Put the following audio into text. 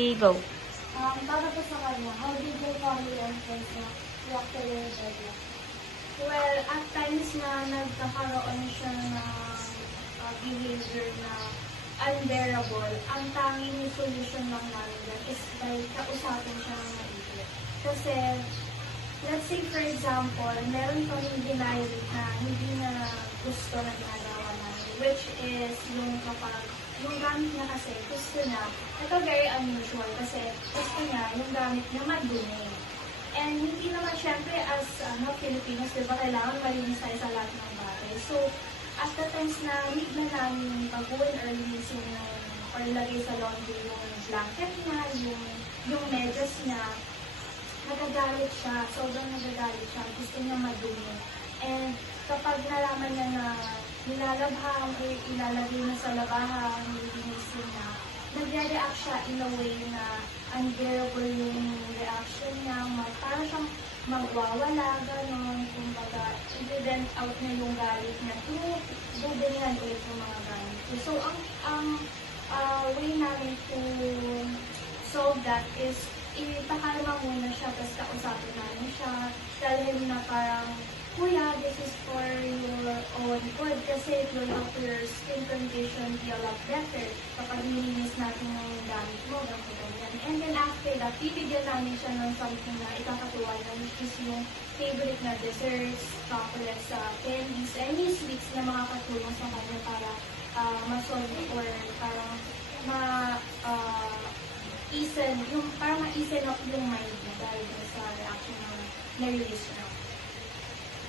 Go. Para po sa kanya, how did your family and friends react to your birthday? Well, at times na nagkakaroon siya ng behavior na unbearable, ang tanging solution lang namin dyan is by kausapin siya ng maigi. Kasi, let's say for example, meron kaming denial na hindi na gusto na ginagawa namin, which is yung kapag yung gamit niya kasi gusto niya, ito very unusual kasi gusto niya yung gamit niya madumi. And hindi naman syempre as Filipinos, di ba, kailangan malinis tayo sa lahat ng bagay. So, at the times na need na namin baguhin or linisin or ilagay sa laundry yung blanket niya, yung medyas niya, nagagalit siya, sobrang nagagalit siya, gusto niya madumi. And kapag nalaman niya na nilalabhang o ilalagay na sa labahan, nililinisin na, nagre-react siya in a way na unbearable yung reaction niya, parang siyang magwawala, gano'n, kumbaga, i-vent out na yung galit niya through bubingan ulit yung mga gamit. So, ang way namin to solve that is ipakalma muna siya, tapos kausapin namin siya, dalhin na parang, Kuya, this is for your own good kasi it will help your skin condition be a lot better kapag nilinis natin yung gamit mo, ganyan. And then after that, bibigyan namin siya ng something na ikakatuwa na, which is yung favorite na desserts, chocolates, candies, any sweets na makakatulong sa kanya para ma-solve or parang ma-easen up yung mind niya dahil sa reaction na na-release niya.